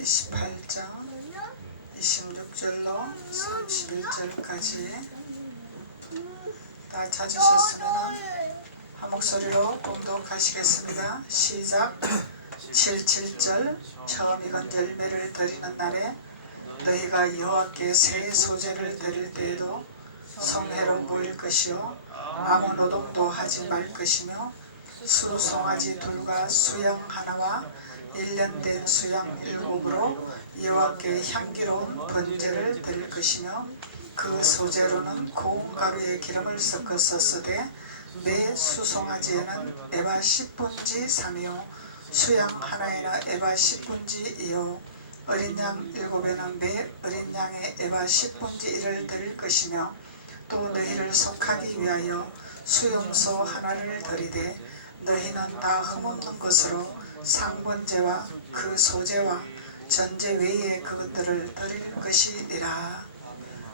28장 26절로 31절까지 다 찾으셨으면 한 목소리로 봉독하시겠습니다. 시작. 77절. 처음 익은 열매를 드리는 날에 너희가 여호와께 새 소재를 드릴 때에도 성회로 모일 것이요 아무 노동도 하지 말 것이며 수송아지 둘과 수양 하나와 1년 된 수양 7으로 여호와께 향기로운 번제를 드릴 것이며 그 소재로는 고운 가루에 기름을 섞어서 쓰되 매 수송아지에는 에바 10분지 3이요 수양 하나에는 에바 10분지 2요 어린 양 7에는 매 어린 양의 에바 10분지 1을 드릴 것이며 또 너희를 속하기 위하여 수염소 하나를 드리되 너희는 다 흠없는 것으로 상번제와 그 소제와 전제 외에 그것들을 드릴 것이니라.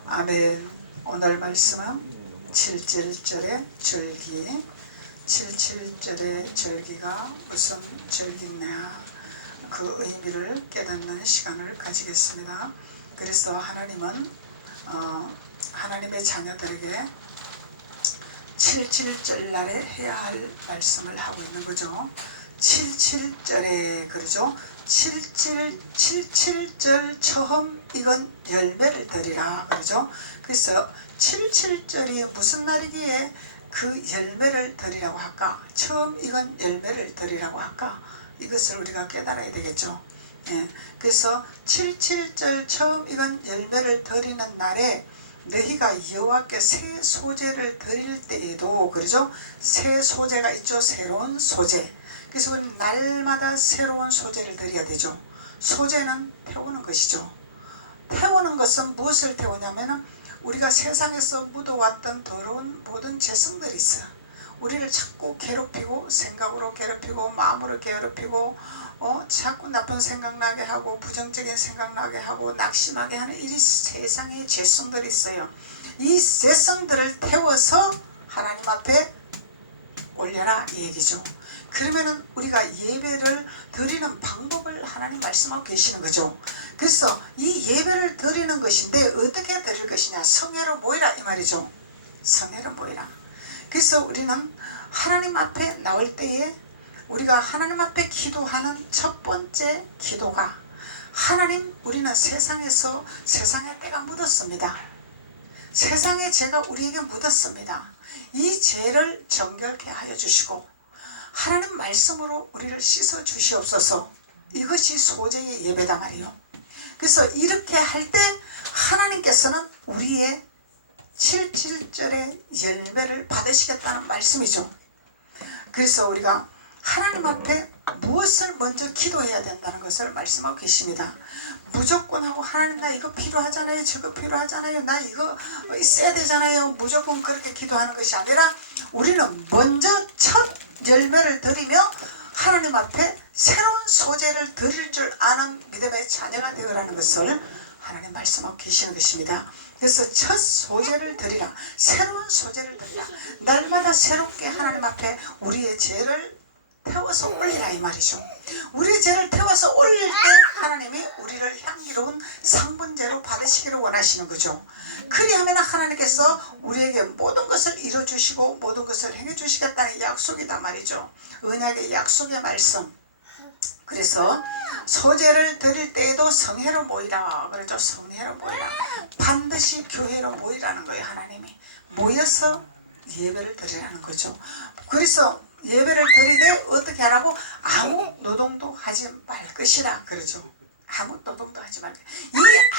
아멘. 오늘 말씀은 77절의 절기. 77절의 절기가 무슨 절기냐, 그 의미를 깨닫는 시간을 가지겠습니다. 그래서 하나님은 하나님의 자녀들에게 77절 날에 해야 할 말씀을 하고 있는 거죠. 77절에 그러죠. 77절 처음 익은 열매를 드리라 그러죠. 그래서 77절이 무슨 날이기에 그 열매를 드리라고 할까? 처음 익은 열매를 드리라고 할까? 이것을 우리가 깨달아야 되겠죠. 예. 그래서 77절 처음 익은 열매를 드리는 날에 너희가 여호와께 새 소재를 드릴 때에도 그러죠. 새 소재가 있죠. 새로운 소재. 그래서 우리는 날마다 새로운 소재를 드려야 되죠. 소재는 태우는 것이죠. 태우는 것은 무엇을 태우냐면 우리가 세상에서 묻어왔던 더러운 모든 죄성들이 있어. 우리를 자꾸 괴롭히고 생각으로 괴롭히고 마음으로 괴롭히고 자꾸 나쁜 생각나게 하고 부정적인 생각나게 하고 낙심하게 하는 이 세상에 죄성들이 있어요. 이 죄성들을 태워서 하나님 앞에 올려라 이 얘기죠. 그러면은 우리가 예배를 드리는 방법을 하나님 말씀하고 계시는 거죠. 그래서 이 예배를 드리는 것인데 어떻게 드릴 것이냐, 성회로 모이라 이 말이죠. 성회로 모이라. 그래서 우리는 하나님 앞에 나올 때에 우리가 하나님 앞에 기도하는 첫 번째 기도가 하나님, 우리는 세상에서 세상의 때가 묻었습니다. 세상의 죄가 우리에게 묻었습니다. 이 죄를 정결케 하여 주시고 하나님 말씀으로 우리를 씻어 주시옵소서. 이것이 소재의 예배다 말이요. 그래서 이렇게 할 때 하나님께서는 우리의 77절의 열매를 받으시겠다는 말씀이죠. 그래서 우리가 하나님 앞에 무엇을 먼저 기도해야 된다는 것을 말씀하고 계십니다. 무조건 하고 하나님 나 이거 필요하잖아요, 저거 필요하잖아요, 나 이거 있어야 되잖아요, 무조건 그렇게 기도하는 것이 아니라 우리는 먼저 첫 열매를 드리며 하나님 앞에 새로운 소재를 드릴 줄 아는 믿음의 자녀가 되어라는 것을 하나님 말씀하고 계시는 것입니다. 그래서 첫 소재를 드리라, 새로운 소재를 드리라, 날마다 새롭게 하나님 앞에 우리의 죄를 태워서 올리라 이 말이죠. 우리의 죄를 태워서 올릴 때 하나님이 우리를 향기로운 상분제로 받으시기를 원하시는 거죠. 그리하면 하나님께서 우리에게 모든 것을 이뤄주시고 모든 것을 행해주시겠다는 약속이단 말이죠. 언약의 약속의 말씀. 그래서 소재를 드릴 때에도 성회로 모이라 그러죠. 성회로 모이라. 반드시 교회로 모이라는 거예요. 하나님이 모여서 예배를 드리라는 거죠. 그래서 예배를 드리되 어떻게 하라고? 아무 노동도 하지 말 것이라 그러죠. 아무 노동도 하지 말고. 이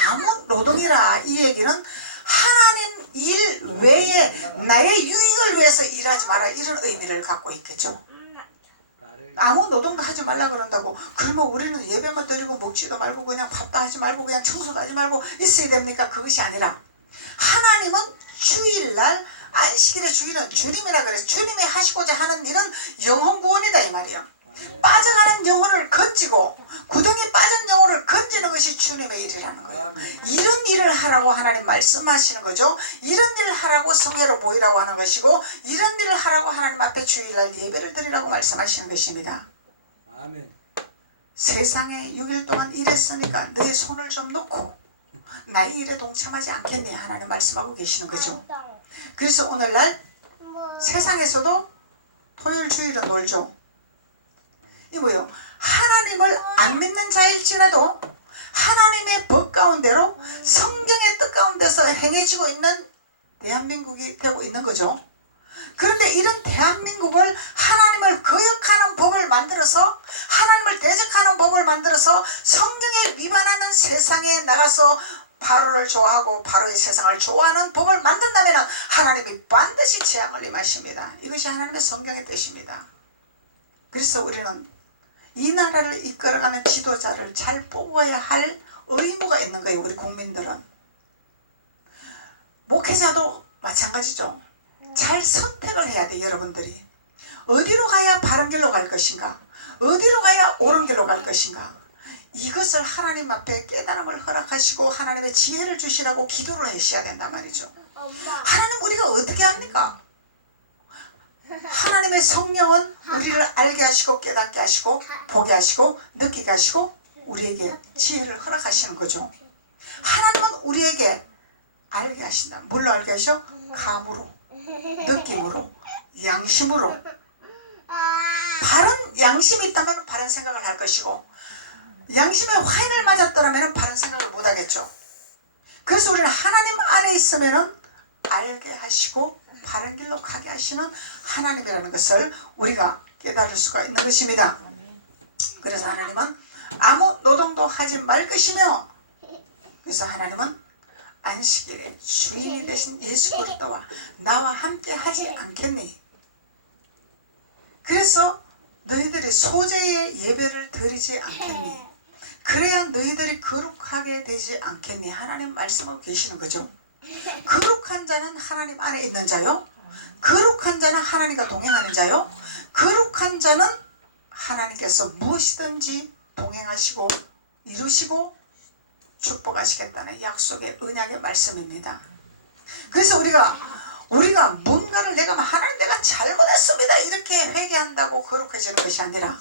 아무 노동이라 이 얘기는 하나님 일 외에 나의 유익을 위해서 일하지 마라 이런 의미를 갖고 있겠죠. 아무 노동도 하지 말라 그런다고 그러면 우리는 예배만 드리고 먹지도 말고 그냥 밥도 하지 말고 그냥 청소도 하지 말고 있어야 됩니까? 그것이 아니라 하나님은 주일날 안식일의 주일은 주님이라 그래서 주님이 하시고자 하는 일은 영혼 구원이다 이 말이에요. 빠져가는 영혼을 건지고 구덩이 빠진 영혼을 건지는 것이 주님의 일이라는 거예요. 이런 일을 하라고 하나님 말씀하시는 거죠. 이런 일을 하라고 성회로 모이라고 하는 것이고 이런 일을 하라고 하나님 앞에 주일날 예배를 드리라고 말씀하시는 것입니다. 아멘. 세상에 6일 동안 일했으니까 너의 손을 좀 놓고 나의 일에 동참하지 않겠니? 하나님 말씀하고 계시는 거죠. 그래서 오늘날 세상에서도 토요일 주일은 놀죠. 이 뭐요? 하나님을 안 믿는 자일지라도 하나님의 법 가운데로 성경의 뜻 가운데서 행해지고 있는 대한민국이 되고 있는 거죠. 그런데 이런 대한민국을 하나님을 거역하는 법을 만들어서 하나님을 대적하는 법을 만들어서 성경에 위반하는 세상에 나가서 바로를 좋아하고 바로의 세상을 좋아하는 법을 만든다면 하나님이 반드시 재앙을 임하십니다. 이것이 하나님의 성경의 뜻입니다. 그래서 우리는 이 나라를 이끌어가는 지도자를 잘 뽑아야 할 의무가 있는 거예요. 우리 국민들은. 목회자도 마찬가지죠. 잘 선택을 해야 돼. 여러분들이 어디로 가야 바른 길로 갈 것인가, 어디로 가야 옳은 길로 갈 것인가, 이것을 하나님 앞에 깨달음을 허락하시고 하나님의 지혜를 주시라고 기도를 하셔야 된단 말이죠. 하나님 우리가 어떻게 합니까? 하나님의 성령은 우리를 알게 하시고 깨닫게 하시고 보게 하시고 느끼게 하시고 우리에게 지혜를 허락하시는 거죠. 하나님은 우리에게 알게 하신다. 뭘로 알게 하셔? 감으로, 느낌으로, 양심으로. 바른 양심이 있다면 바른 생각을 할 것이고 양심에 화인을 맞았더라면 바른 생각을 못 하겠죠. 그래서 우리는 하나님 안에 있으면 알게 하시고 바른 길로 가게 하시는 하나님이라는 것을 우리가 깨달을 수가 있는 것입니다. 그래서 하나님은 아무 노동도 하지 말 것이며, 그래서 하나님은 안식일에 주인이 되신 예수 그리스도와 나와 함께 하지 않겠니? 그래서 너희들이 소재의 예배를 드리지 않겠니? 그래야 너희들이 거룩하게 되지 않겠니? 하나님 말씀하고 계시는 거죠. 거룩한 자는 하나님 안에 있는 자요, 거룩한 자는 하나님과 동행하는 자요, 거룩한 자는 하나님께서 무엇이든지 동행하시고 이루시고 축복하시겠다는 약속의 언약의 말씀입니다. 그래서 우리가 뭔가를 하나님 내가 잘못했습니다 이렇게 회개한다고 거룩해지는 것이 아니라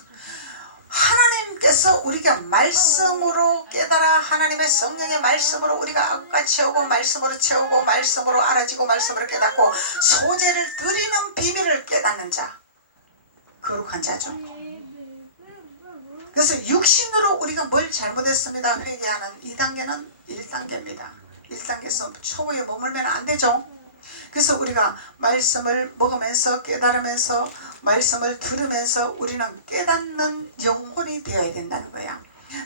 하나님께서 우리가 말씀으로 깨달아 하나님의 성령의 말씀으로 우리가 앞과 채우고 말씀으로 채우고 말씀으로 알아지고 말씀으로 깨닫고 소재를 드리는 비밀을 깨닫는 자, 거룩한 자죠. 그래서 육신으로 우리가 뭘 잘못했습니다 회개하는 2단계는 1단계입니다. 1단계에서 초보에 머물면 안 되죠. 그래서 우리가 말씀을 먹으면서 깨달으면서 말씀을 들으면서 우리는 깨닫는 영혼이 되어야 된다는 거야.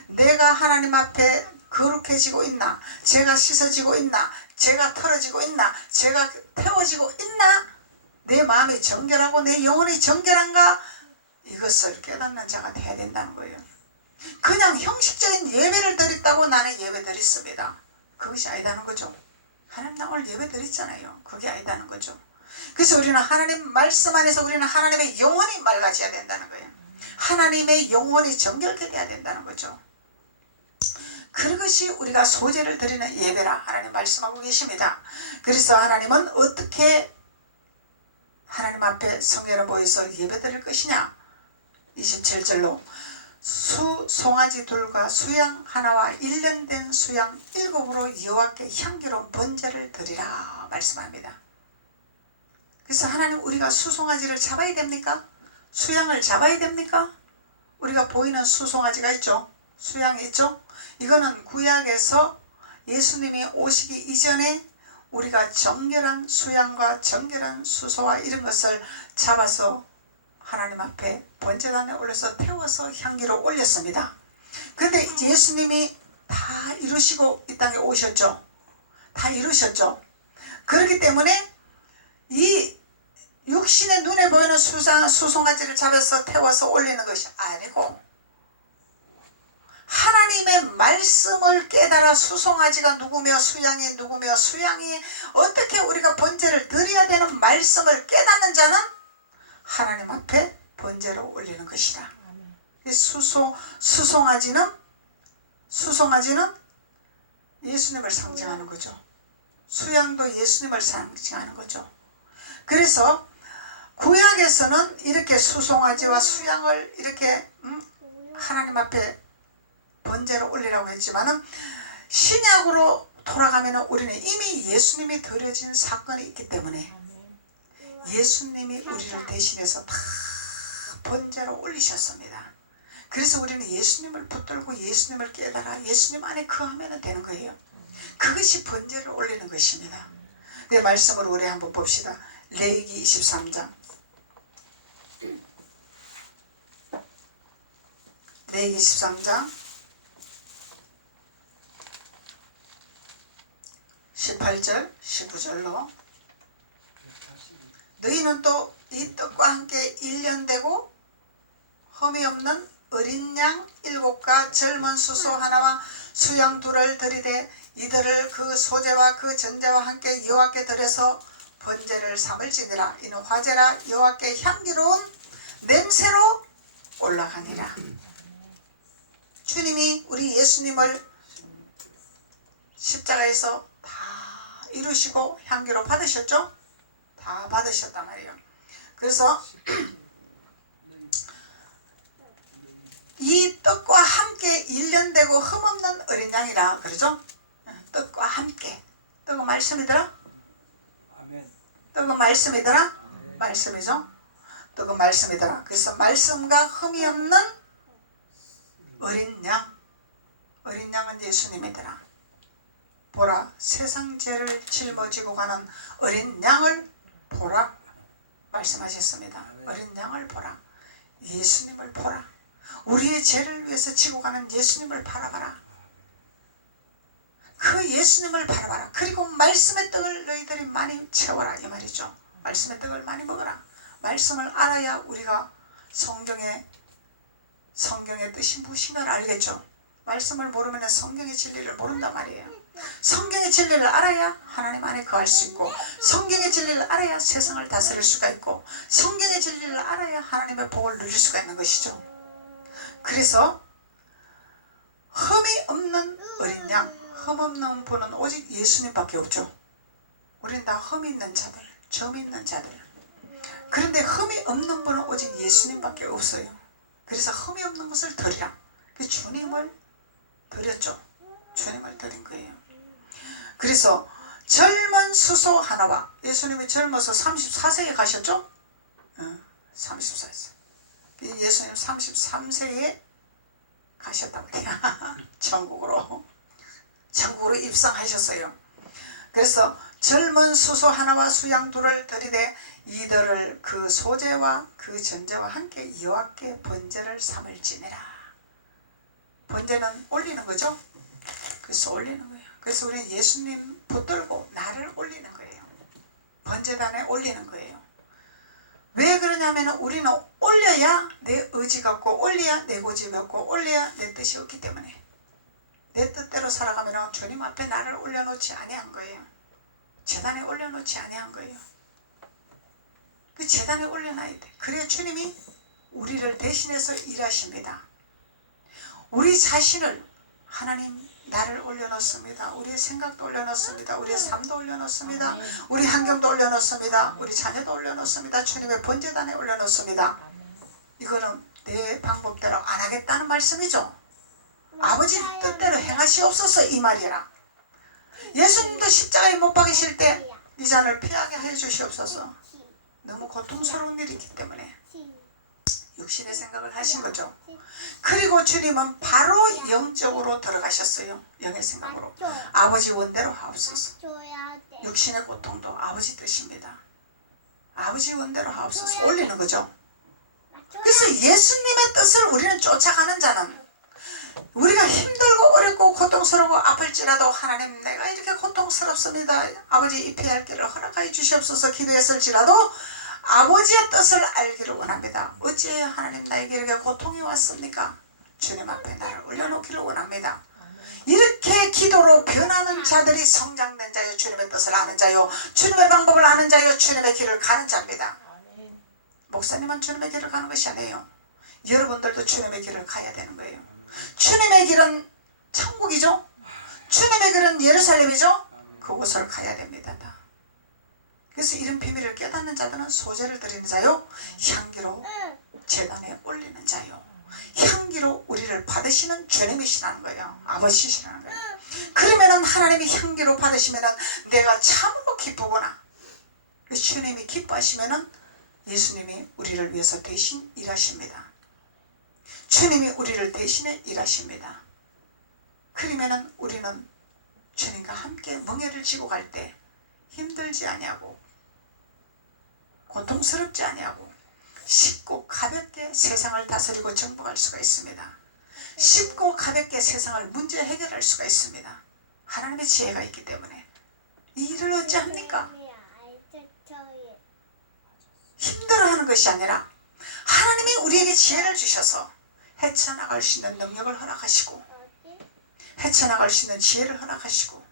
내가 하나님 앞에 거룩해지고 있나, 제가 씻어지고 있나, 제가 털어지고 있나, 제가 태워지고 있나, 내 마음이 정결하고 내 영혼이 정결한가, 이것을 깨닫는 자가 되어야 된다는 거예요. 그냥 형식적인 예배를 드렸다고 나는 예배 드렸습니다, 그것이 아니다는 거죠. 하나님 나 오늘 예배 드렸잖아요, 그게 아니다는 거죠. 그래서 우리는 하나님 말씀 안에서 우리는 하나님의 영혼이 맑아져야 된다는 거예요. 하나님의 영혼이 정결케 돼야 된다는 거죠. 그것이 우리가 소재를 드리는 예배라 하나님 말씀하고 계십니다. 그래서 하나님은 어떻게 하나님 앞에 성회를 모여서 예배 드릴 것이냐, 27절로 수송아지 둘과 수양 하나와 1년 된 수양 7으로 여호와께 향기로운 번제를 드리라 말씀합니다. 그래서 하나님 우리가 수송아지를 잡아야 됩니까? 수양을 잡아야 됩니까? 우리가 보이는 수송아지가 있죠. 수양이 있죠. 이거는 구약에서 예수님이 오시기 이전에 우리가 정결한 수양과 정결한 수소와 이런 것을 잡아서 하나님 앞에 번제단에 올려서 태워서 향기로 올렸습니다. 그런데 예수님이 다 이루시고 이 땅에 오셨죠. 다 이루셨죠. 그렇기 때문에 이 육신의 눈에 보이는 수송아지를 잡아서 태워서 올리는 것이 아니고 하나님의 말씀을 깨달아 수송아지가 누구며 수양이 누구며 수양이 어떻게 우리가 번제를 드려야 되는 말씀을 깨닫는 자는 하나님 앞에 번제로 올리는 것이다. 수송아지는 예수님을 상징하는 거죠. 수양도 예수님을 상징하는 거죠. 그래서 구약에서는 이렇게 수송아지와 수양을 이렇게 하나님 앞에 번제를 올리라고 했지만은 신약으로 돌아가면 우리는 이미 예수님이 드려진 사건이 있기 때문에 예수님이 우리를 대신해서 다 번제로 올리셨습니다. 그래서 우리는 예수님을 붙들고 예수님을 깨달아 예수님 안에 거하면 되는 거예요. 그것이 번제를 올리는 것입니다. 네, 말씀을 우리 한번 봅시다. 레위기 23장. 레위기 23장 18절 19절로 너희는 또 이 떡과 함께 1년 되고 흠이 없는 어린 양 7과 젊은 수소 하나와 수양 2를 드리되 이들을 그 소제와 그 전제와 함께 여호와께 드려서 번제를 삼을지니라. 이는 화제라 여호와께 향기로운 냄새로 올라가니라. 주님이 우리 예수님을 십자가에서 다 이루시고 향기로 받으셨죠? 다 받으셨단 말이에요. 그래서 이 떡과 함께 1년 되고 흠없는 어린 양이라 그러죠? 떡과 함께. 떡은 말씀이더라? 떡은 말씀이더라? 말씀이죠? 떡은 말씀이더라. 그래서 말씀과 흠이 없는 어린 양. 어린 양은 예수님이더라. 보라, 세상 죄를 짊어지고 가는 어린 양을 보라 말씀하셨습니다. 어린 양을 보라. 예수님을 보라. 우리의 죄를 위해서 지고 가는 예수님을 바라봐라. 그 예수님을 바라봐라. 그리고 말씀의 떡을 너희들이 많이 채워라 이 말이죠. 말씀의 떡을 많이 먹어라. 말씀을 알아야 우리가 성경의 뜻이 무엇인가를 알겠죠. 말씀을 모르면 성경의 진리를 모른단 말이에요. 성경의 진리를 알아야 하나님 안에 거할 수 있고, 성경의 진리를 알아야 세상을 다스릴 수가 있고, 성경의 진리를 알아야 하나님의 복을 누릴 수가 있는 것이죠. 그래서 흠이 없는 어린 양, 흠 없는 분은 오직 예수님밖에 없죠. 우린 다 흠 있는 자들, 점 있는 자들. 그런데 흠이 없는 분은 오직 예수님밖에 없어요. 그래서 흠이 없는 것을 드리라. 그 주님을 드렸죠. 주님을 드린 거예요. 그래서 젊은 수소 하나와, 예수님이 젊어서 34세에 가셨죠? 34세. 예수님 33세에 가셨다고 해요. 천국으로 입성하셨어요. 그래서 젊은 수소 하나와 수양 2를 드리되 이들을 그 소제와 그 전제와 함께 여호와께 번제를 삼을지니라. 번제는 올리는 거죠. 그래서 올리는 거예요. 그래서 우리는 예수님 붙들고 나를 올리는 거예요. 번제단에 올리는 거예요. 왜 그러냐면 우리는 올려야 내 의지가 없고, 올려야 내 고집이 없고, 올려야 내 뜻이 없기 때문에, 내 뜻대로 살아가면 주님 앞에 나를 올려놓지 아니한 거예요. 제단에 올려놓지 아니한 거예요. 그 제단에 올려놔야 돼. 그래야 주님이 우리를 대신해서 일하십니다. 우리 자신을, 하나님 나를 올려놓습니다. 우리의 생각도 올려놓습니다. 우리의 삶도 올려놓습니다. 우리 환경도 올려놓습니다. 우리 자녀도 올려놓습니다. 주님의 번제단에 올려놓습니다. 이거는 내 방법대로 안 하겠다는 말씀이죠. 아버지 뜻대로 행하시옵소서 이 말이라. 예수님도 십자가에 못 박이실 때 이 잔을 피하게 해 주시옵소서. 너무 고통스러운 일이기 때문에 육신의 생각을 하신 거죠. 그리고 주님은 바로 영적으로 들어가셨어요. 영의 생각으로. 아버지 원대로 하옵소서. 육신의 고통도 아버지 뜻입니다. 아버지 원대로 하옵소서. 올리는 거죠. 그래서 예수님의 뜻을 우리는 쫓아가는 자는, 우리가 힘들고 어렵고 고통스럽고 아플지라도 하나님 내가 이렇게 고통스럽습니다. 아버지 이 피할 길을 허락하여 주시옵소서 기도했을지라도 아버지의 뜻을 알기를 원합니다. 어찌해야 하나님 나에게 이렇게 고통이 왔습니까? 주님 앞에 나를 올려놓기를 원합니다. 이렇게 기도로 변하는 자들이 성장된 자요, 주님의 뜻을 아는 자요, 주님의 방법을 아는 자요, 주님의 길을 가는 자입니다. 목사님은 주님의 길을 가는 것이 아니에요. 여러분들도 주님의 길을 가야 되는 거예요. 주님의 길은 천국이죠. 주님의 길은 예루살렘이죠. 그곳을 가야 됩니다. 다. 그래서 이런 비밀을 깨닫는 자들은 소제를 드리는 자요, 향기로 제단에 올리는 자요, 향기로 우리를 받으시는 주님이시라는 거예요. 아버지시라는 거예요. 그러면은 하나님이 향기로 받으시면은 내가 참으로 기쁘구나. 주님이 기뻐하시면은 예수님이 우리를 위해서 대신 일하십니다. 주님이 우리를 대신해 일하십니다. 그러면은 우리는 주님과 함께 멍에를 지고 갈 때 힘들지 아니하고 고통스럽지 아니하고 쉽고 가볍게 세상을 다스리고 정복할 수가 있습니다. 쉽고 가볍게 세상을 문제 해결할 수가 있습니다. 하나님의 지혜가 있기 때문에. 이 일을 어찌합니까? 힘들어하는 것이 아니라 하나님이 우리에게 지혜를 주셔서 헤쳐나갈 수 있는 능력을 허락하시고 헤쳐나갈 수 있는 지혜를 허락하시고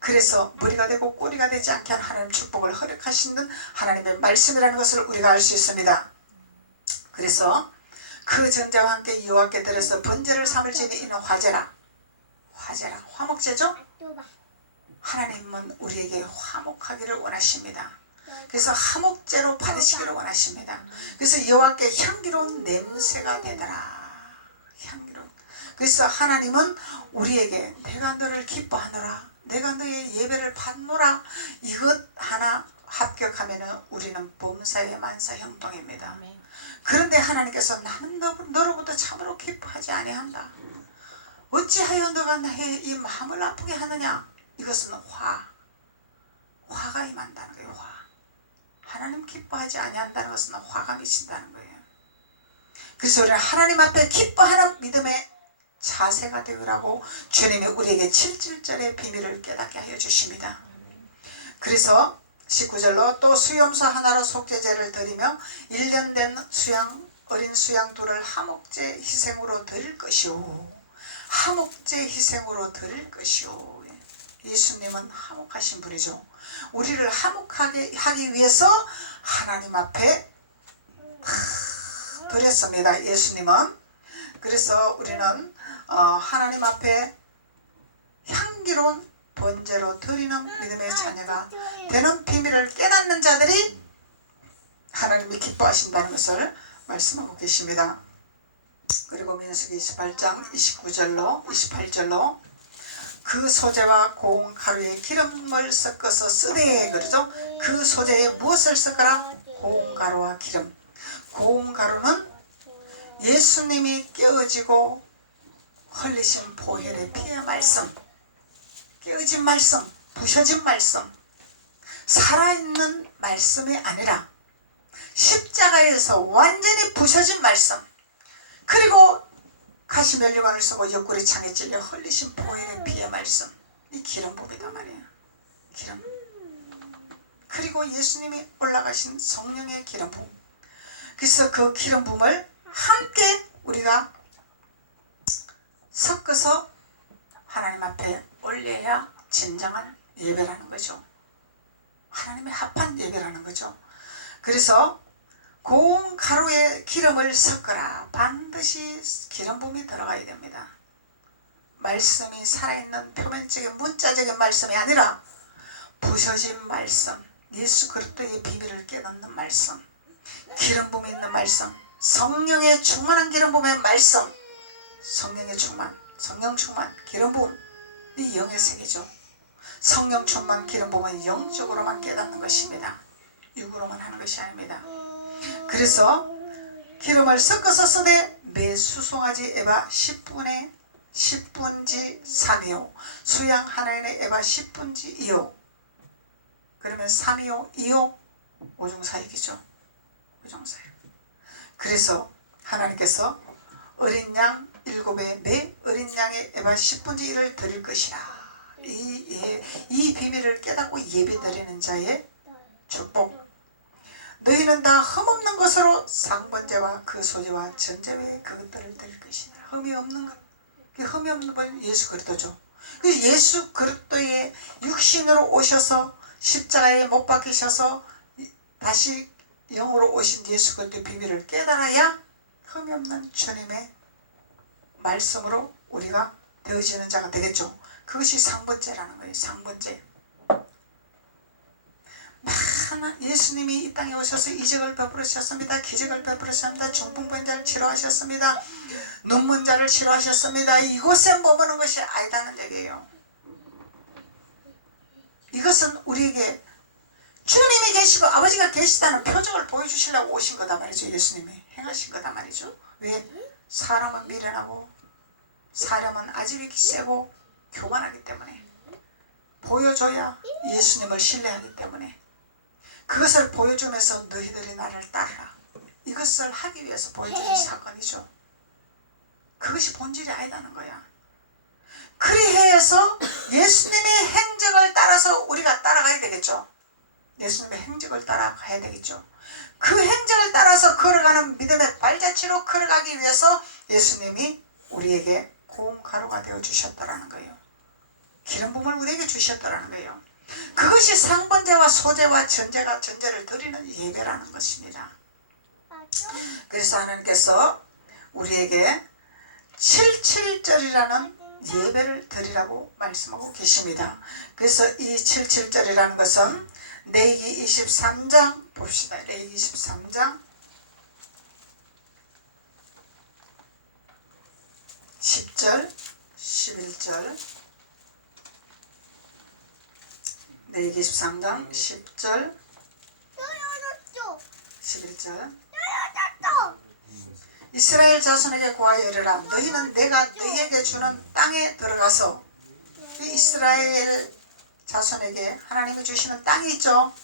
그래서 머리가 되고 꼬리가 되지 않게 하는 하나님 축복을 허락하시는 하나님의 말씀이라는 것을 우리가 알 수 있습니다. 그래서 그 전자와 함께 여호와께 들어서 번제를 삼을지니 이는 화제라. 화목제죠? 하나님은 우리에게 화목하기를 원하십니다. 그래서 화목제로 받으시기를 원하십니다. 그래서 여호와께 향기로운 냄새가 되더라. 향기로운. 그래서 하나님은 우리에게 내가 너를 기뻐하노라, 내가 너의 예배를 받노라, 이것 하나 합격하면 우리는 범사의 만사 형통입니다. 그런데 하나님께서 나는 너로부터 참으로 기뻐하지 아니한다. 어찌하여 너가 나의 이 마음을 아프게 하느냐. 이것은 화가 임한다는 거예요. 화. 하나님 기뻐하지 아니한다는 것은 화가 미친다는 거예요. 그래서 우리는 하나님 앞에 기뻐하는 믿음의 자세가 되으라고 주님이 우리에게 7절의 비밀을 깨닫게 하여 주십니다. 그래서 19절로 또 수염소 하나로 속죄제를 드리며 1년 된 어린 수양 둘을 화목제 희생으로 드릴 것이오. 화목제 희생으로 드릴 것이오. 예수님은 화목하신 분이죠. 우리를 화목하게 하기 위해서 하나님 앞에 드렸습니다. 예수님은. 그래서 우리는 하나님 앞에 향기로운 번제로 드리는 믿음의 자녀가 되는 비밀을 깨닫는 자들이 하나님이 기뻐하신다는 것을 말씀하고 계십니다. 그리고 민수기 28장 28절로 그 소재와 고운 가루에 기름을 섞어서 쓰되 그러죠. 그 소재에 무엇을 섞어라? 고운 가루와 기름. 고운 가루는 예수님이 깨어지고 흘리신 보혈의 피의 말씀, 깨어진 말씀, 부셔진 말씀, 살아있는 말씀이 아니라 십자가에서 완전히 부셔진 말씀, 그리고 가시면류관을 쓰고 옆구리 창에 찔려 흘리신 보혈의 피의 말씀, 이 기름 부비다 말이에요. 기름. 그리고 예수님이 올라가신 성령의 기름 부음. 그래서 그 기름 부음을 함께 우리가 섞어서 하나님 앞에 올려야 진정한 예배라는 거죠. 하나님의 합한 예배라는 거죠. 그래서 고운 가루에 기름을 섞어라. 반드시 기름 부음이 들어가야 됩니다. 말씀이 살아있는 표면적인 문자적인 말씀이 아니라 부서진 말씀, 예수 그리스도의 비밀을 깨닫는 말씀, 기름 부음이 있는 말씀, 성령의 충만한 기름 부음의 말씀, 성령의 충만, 성령 충만, 기름 부음, 이 영의 세계죠. 성령 충만, 기름 부음은 영적으로만 깨닫는 것입니다. 육으로만 하는 것이 아닙니다. 그래서 기름을 섞어서 쓰되 매 수송아지 에바 10분지 3이요 수양 하나인의 에바 10분지 2요. 그러면 3이요 2요 오중사역이죠. 오중사역. 그래서 하나님께서 어린 양 7에 매 어린 양의 에바 10분지 1을 드릴 것이라. 이 비밀을 깨닫고 예배 드리는 자의 축복. 너희는 다 흠없는 것으로 상번제와 그 소제와 전제외의 그것들을 드릴 것이다. 흠이 없는 것. 흠이 없는 건 예수 그리스도죠. 예수 그리스도의 육신으로 오셔서 십자가에 못 박히셔서 다시 영으로 오신 예수 그리스도의 비밀을 깨달아야 흠이 없는 주님의 말씀으로 우리가 되어지는 자가 되겠죠. 그것이 상번제라는 거예요. 상번제. 예수님이 이 땅에 오셔서 이적을 베풀으셨습니다. 기적을 베풀으셨습니다. 중풍병 자를 치료하셨습니다. 눈먼 자를 치료하셨습니다. 이곳에 머무는 것이 아니다는 얘기예요. 이것은 우리에게 주님이 계시고 아버지가 계시다는 표적을 보여주시려고 오신 거다 말이죠. 예수님이 행하신 거다 말이죠. 왜? 사람은 미련하고 사람은 아집이 세고 교만하기 때문에 보여줘야 예수님을 신뢰하기 때문에 그것을 보여주면서 너희들이 나를 따르라. 이것을 하기 위해서 보여주신 사건이죠. 그것이 본질이 아니다는 거야. 그리해서 예수님의 행적을 따라서 우리가 따라가야 되겠죠. 예수님의 행적을 따라가야 되겠죠. 그 행적을 따라서 걸어가는 믿음의 발자취로 걸어가기 위해서 예수님이 우리에게 고운 가루가 되어 주셨다라는 거예요. 기름 부음을 우리에게 주셨다라는 거예요. 그것이 상번제와 소제와 전제를 드리는 예배라는 것입니다. 그래서 하나님께서 우리에게 77절이라는 예배를 드리라고 말씀하고 계십니다. 그래서 이 77절이라는 것은 레위기 23장 봅시다. 레위기 23장 10절 11절 레위기 23장 10절 11절 이스라엘 자손에게 고하여 이르라. 너희는 내가 너희에게 주는 땅에 들어가서 이스라엘 자손에게 하나님이 주시는 땅이 있죠.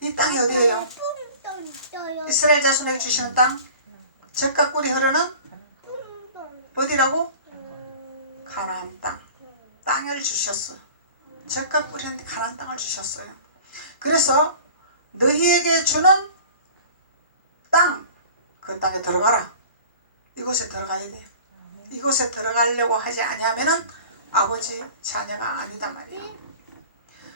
이 땅이 어디예요? 이스라엘 자손에게 주시는 땅, 젖과 꿀이 흐르는 어디라고? 가나안 땅. 땅을 주셨어. 젖과 꿀이 흐르는 가나안 땅을 주셨어요. 그래서 너희에게 주는 땅, 그 땅에 들어가라. 이곳에 들어가야 돼요. 이곳에 들어가려고 하지 아니하면은 아버지 자녀가 아니다 말이에요.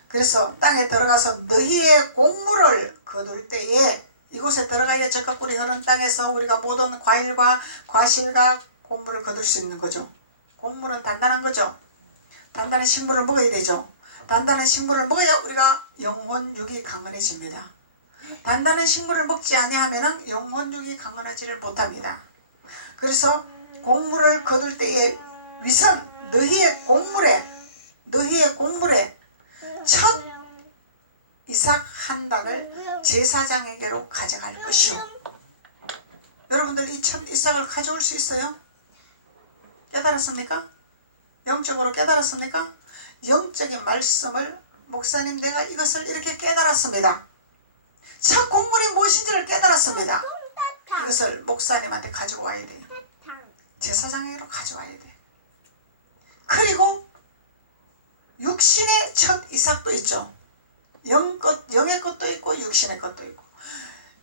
그래서 땅에 들어가서 너희의 곡물을 거둘 때에 이곳에 들어가야 젖과 꿀이 흐르는 땅에서 우리가 모든 과일과 과실과 곡물을 거둘 수 있는 거죠. 곡물은 단단한 거죠. 단단한 식물을 먹어야 되죠. 단단한 식물을 먹어야 우리가 영혼육이 강건해집니다. 단단한 식물을 먹지 아니하면은 영혼육이 강건하지를 못합니다. 그래서 곡물을 거둘 때의 위선, 너희의 곡물에 첫 이삭 한 단을 제사장에게로 가져갈 것이요. 여러분들 이 첫 이삭을 가져올 수 있어요? 깨달았습니까? 영적으로 깨달았습니까? 영적인 말씀을 목사님 내가 이것을 이렇게 깨달았습니다. 첫 곡물이 무엇인지를 깨달았습니다. 이것을 목사님한테 가지고 와야 돼요. 제사장에게로 가져와야 돼. 그리고 육신의 첫 이삭도 있죠. 영의 것도 있고 육신의 것도 있고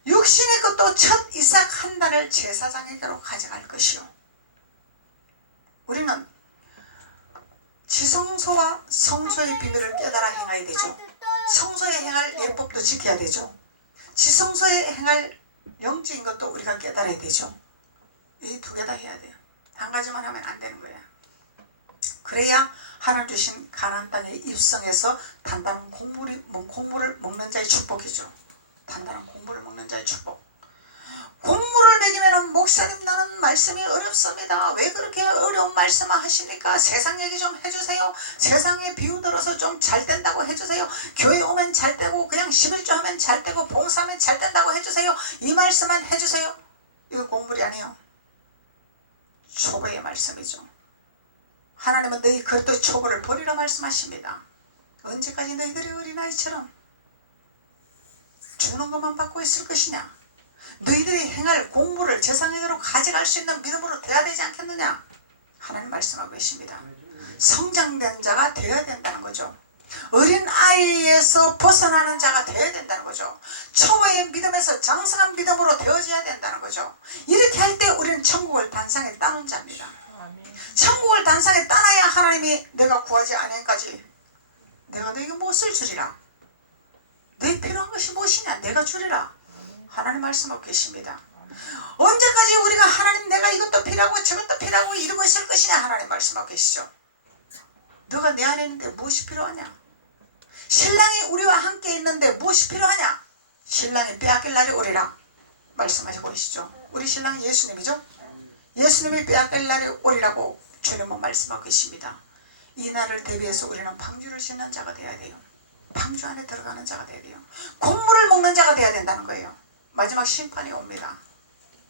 육신의 것도 첫 이삭 한 단을 제사장에게로 가져갈 것이요. 우리는 지성소와 성소의 비밀을 깨달아 행해야 되죠. 성소에 행할 예법도 지켜야 되죠. 지성소에 행할 영적인 것도 우리가 깨달아야 되죠. 이 두 개 다 해야 돼요. 한 가지만 하면 안 되는 거야. 그래야 하나님 주신 가나안 땅에 입성해서 단단한 곡물을 먹는 자의 축복이죠. 단단한 곡물을 먹는 자의 축복. 곡물을 먹이면 목사님 나는 말씀이 어렵습니다. 왜 그렇게 어려운 말씀을 하십니까? 세상 얘기 좀 해주세요. 세상에 비유 들어서 좀 잘 된다고 해주세요. 교회 오면 잘 되고 그냥 11조 하면 잘 되고 봉사하면 잘 된다고 해주세요. 이 말씀만 해주세요. 이거 곡물이 아니에요. 초보의 말씀이죠. 하나님은 너희 그것도 초보를 버리라 말씀하십니다. 언제까지 너희들이 어린아이처럼 주는 것만 받고 있을 것이냐? 너희들이 행할 공부를 제사장에게로 가져갈 수 있는 믿음으로 돼야 되지 않겠느냐? 하나님 말씀하고 계십니다. 성장된 자가 되어야 된다는 거죠. 어린아이에서 벗어나는 자가 되어야 된다는 거죠. 초보의 믿음에서 장성한 믿음으로 되어져야 된다는 거죠. 이렇게 할 때 우리는 천국을 단상에 따는 자입니다. 천국을 단상에 따놔야 하나님이 내가 구하지 않은까지 내가 너에게 무엇을 주리라. 너희 필요한 것이 무엇이냐 내가 주리라. 하나님 말씀하고 계십니다. 언제까지 우리가 하나님 내가 이것도 필요하고 저것도 필요하고 이러고 있을 것이냐 하나님 말씀하고 계시죠. 너가 내 안에 있는데 무엇이 필요하냐? 신랑이 우리와 함께 있는데 무엇이 필요하냐? 신랑이 빼앗길 날이 오리라 말씀하시고 계시죠. 우리 신랑은 예수님이죠. 예수님이 빼앗길 날이 오리라고 주님은 말씀하고 계십니다. 이 날을 대비해서 우리는 방주를 씻는 자가 되어야 돼요. 방주 안에 들어가는 자가 되어야 돼요. 곡물을 먹는 자가 되어야 된다는 거예요. 마지막 심판이 옵니다.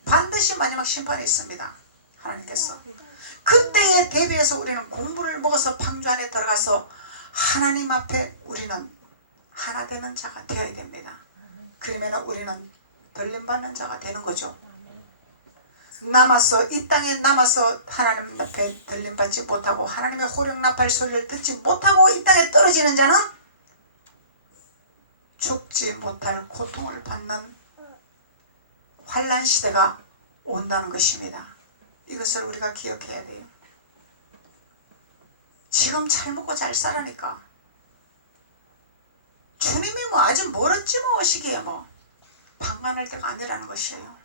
반드시 마지막 심판이 있습니다. 하나님께서 그때에 대비해서 우리는 곡물을 먹어서 방주 안에 들어가서 하나님 앞에 우리는 하나 되는 자가 되어야 됩니다. 그러면 우리는 들림받는 자가 되는 거죠. 이 땅에 남아서 하나님 앞에 들림받지 못하고 하나님의 호령나팔 소리를 듣지 못하고 이 땅에 떨어지는 자는 죽지 못할 고통을 받는 환난 시대가 온다는 것입니다. 이것을 우리가 기억해야 돼요. 지금 잘 먹고 잘 살아니까 주님이 뭐 아직 멀었지 뭐 시기에 뭐 방관할 때가 아니라는 것이에요.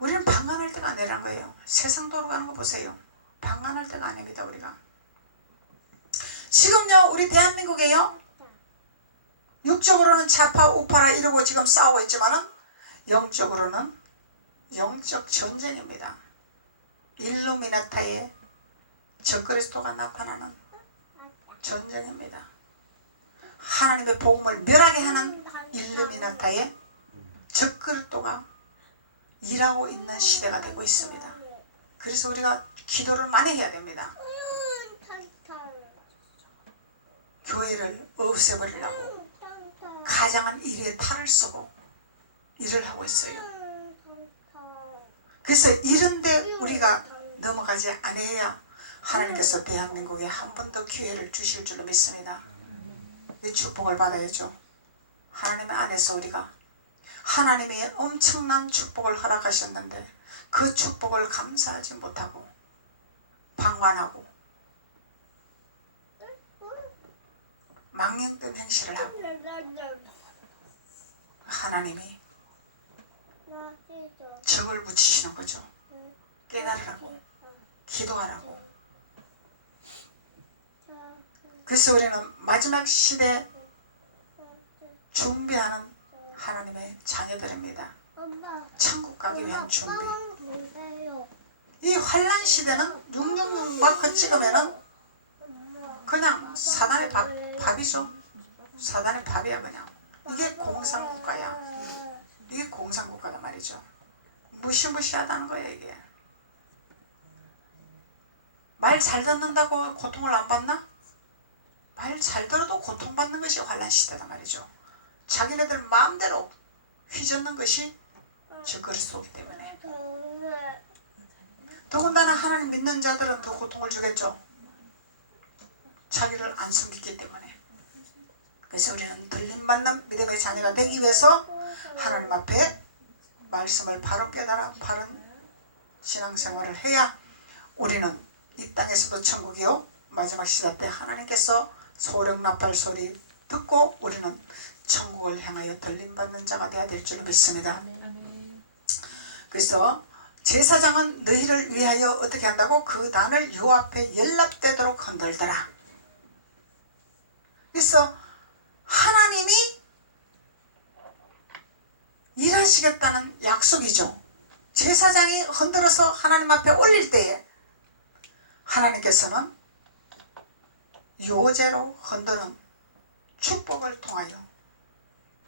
우리는 방관할 때가 아니라는 거예요. 세상 돌아가는 거 보세요. 방관할 때가 아닙니다. 우리가 지금요 우리 대한민국에요 육적으로는 좌파 우파라 이러고 지금 싸우고 있지만은 영적으로는 영적 전쟁입니다. 일루미나타의 적그리스도가 나타나는 전쟁입니다. 하나님의 복음을 멸하게 하는 일루미나타의 적그리스도가 일하고 있는 시대가 되고 있습니다. 그래서 우리가 기도를 많이 해야 됩니다. 교회를 없애버리려고 가장한 일에 탈을 쓰고 일을 하고 있어요. 그래서 이런데 우리가 넘어가지 않아야 하나님께서 대한민국에 한 번 더 기회를 주실 줄로 믿습니다. 이 축복을 받아야죠. 하나님 안에서 우리가 하나님이 엄청난 축복을 허락하셨는데 그 축복을 감사하지 못하고 방관하고 망령된 행실을 하고 하나님이 적을 붙이시는 거죠. 깨달으라고 기도하라고. 그래서 우리는 마지막 시대 준비하는 하나님의 자녀들입니다. 천국 가기 위한 준비. 이 환난 시대는 666 마크 찍으면은 그냥 사단의 밥이죠. 사단의 밥이야 그냥. 이게 공산국가야. 이게 공산국가다 말이죠. 무시무시하다는 거예요 이게. 말 잘 듣는다고 고통을 안 받나? 말 잘 들어도 고통받는 것이 환난 시대다 말이죠. 자기네들 마음대로 휘젓는 것이 적그리스도이기 때문에. 더군다나 하나님 믿는 자들은 더 고통을 주겠죠. 자기를 안 숨기기 때문에. 그래서 우리는 들림받는 믿음의 자녀가 되기 위해서 하나님 앞에 말씀을 바로 깨달아 바른 신앙생활을 해야 우리는 이 땅에서도 천국이요 마지막 시대 때 하나님께서 소령나팔 소리 듣고 우리는 천국을 향하여 들림받는 자가 되어야 될 줄 믿습니다. 그래서 제사장은 너희를 위하여 어떻게 한다고? 그 단을 요 앞에 연락되도록 흔들더라. 그래서 하나님이 일하시겠다는 약속이죠. 제사장이 흔들어서 하나님 앞에 올릴 때에 하나님께서는 요제로 흔드는 축복을 통하여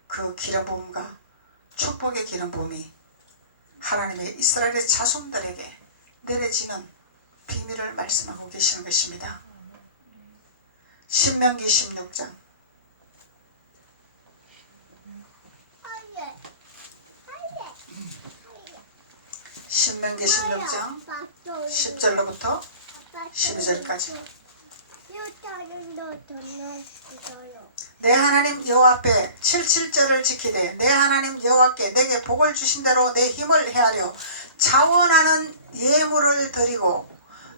그 기름 부음과 축복의 기름 부음이 하나님의 이스라엘의 자손들에게 내려지는 비밀을 말씀하고 계시는 것입니다. 신명기 16장 신명기 16장 10절로부터 12절까지 내 하나님 여호와 앞에 77절을 지키되 내 하나님 여호와께 내게 복을 주신 대로 내 힘을 헤아려 자원하는 예물을 드리고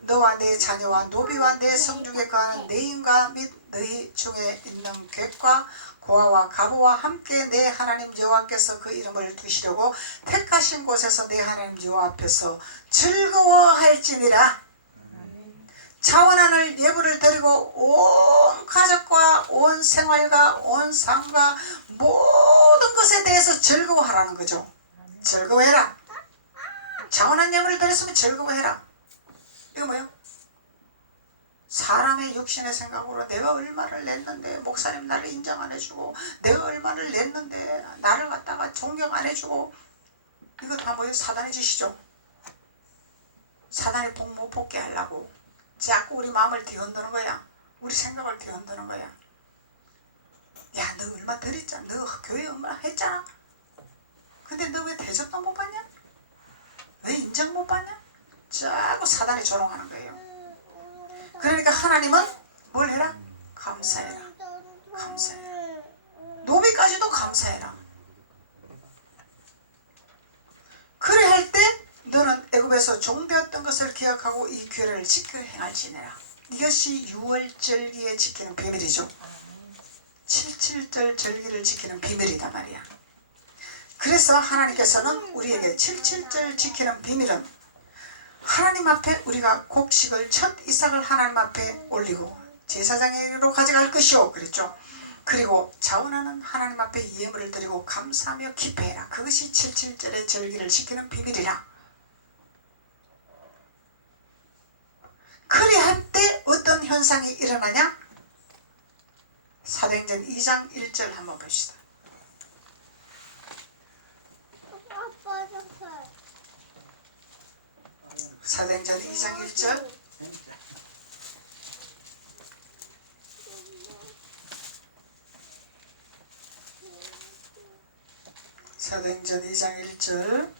너와 내 자녀와 노비와 내 성중에 거하는 내 인과 및 너희 중에 있는 객과 고아와 가부와 함께 내 하나님 여호와께서 그 이름을 두시려고 택하신 곳에서 내 하나님 여호와 앞에서 즐거워할지니라. 자원하늘 예물을 드리고 온 가족과 온 생활과 온 삶과 모든 것에 대해서 즐거워하라는 거죠. 즐거워해라. 자원한 예물을 드렸으면 즐거워해라. 이거 뭐예요? 사람의 육신의 생각으로 내가 얼마를 냈는데 목사님 나를 인정 안 해주고, 내가 얼마를 냈는데 나를 갖다가 존경 안 해주고, 이거 다 뭐예요? 사단의 짓이죠. 사단의 복 못 복게 하려고 자꾸 우리 마음을 뒤흔드는 거야. 우리 생각을 뒤흔드는 거야. 야, 너 얼마 드렸잖아. 너 교회 얼마 했잖아. 근데 너 왜 대접도 못 받냐? 왜 인정 못 받냐? 자꾸 사단이 조롱하는 거예요. 그러니까 하나님은 뭘 해라? 감사해라. 감사해라. 노비까지도 감사해라. 그래 할 때 너는 애굽에서 종되었던 것을 기억하고 이 규례를 지켜 행할지니라. 이것이 유월절기에 지키는 비밀이죠. 77절 절기를 지키는 비밀이다 말이야. 그래서 하나님께서는 우리에게 77절 지키는 비밀은 하나님 앞에 우리가 곡식을 첫 이삭을 하나님 앞에 올리고 제사장에게로 가져갈 것이요 그랬죠. 그리고 자원하는 하나님 앞에 예물을 드리고 감사하며 기뻐해라. 그것이 77절의 절기를 지키는 비밀이라. 그리 한때 어떤 현상이 일어나냐? 사도행전 2장 1절 한번 봅시다. 사도행전 2장 1절. 사도행전 2장 1절로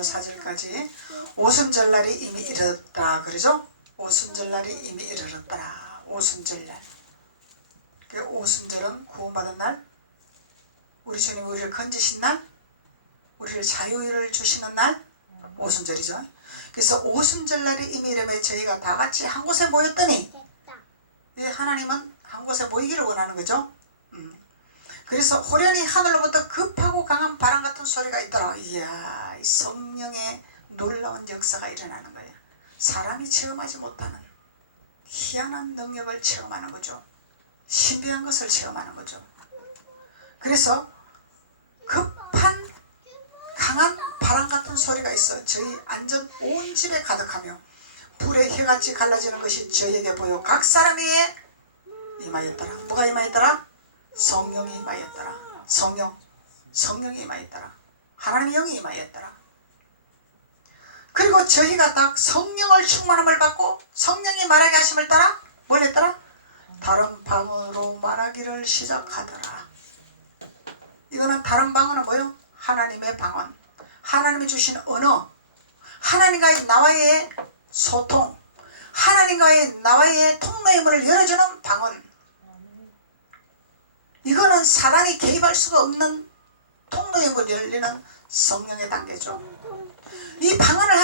4절까지 오순절날이 이미 이르렀다 그러죠? 오순절날이 이미 이르렀더라. 오순절날. 그 오순절은 구원받은 날, 우리 주님 우리를 건지신 날, 우리를 자유를 주시는 날, 오순절이죠. 그래서 오순절날이 이미 이르매 저희가 다 같이 한 곳에 모였더니, 하나님은 한 곳에 모이기를 원하는 거죠. 그래서 호련히 하늘로부터 급하고 강한 바람 같은 소리가 있더라. 이야, 성령의 놀라운 역사가 일어나는 거야. 사람이 체험하지 못하는 희한한 능력을 체험하는 거죠. 신비한 것을 체험하는 거죠. 그래서 급한 강한 바람 같은 소리가 있어 저희 안전 온 집에 가득하며 불의 혀같이 갈라지는 것이 저에게 보여 각 사람에게 임하였더라. 누가 임하였더라? 성령이 임하였더라. 성령이 임하였더라. 하나님의 영이 임하였더라. 그리고 저희가 딱 성령을 충만함을 받고 성령이 말하게 하심을 따라 뭘 했더라? 다른 방언으로 말하기를 시작하더라. 이거는 다른 방언은 뭐예요? 하나님의 방언, 하나님이 주신 언어, 하나님과의 나와의 소통, 하나님과의 나와의 통로의 문을 열어주는 방언. 이거는 사단이 개입할 수가 없는 통로의 문을 열리는 성령의 단계죠. 이 방언을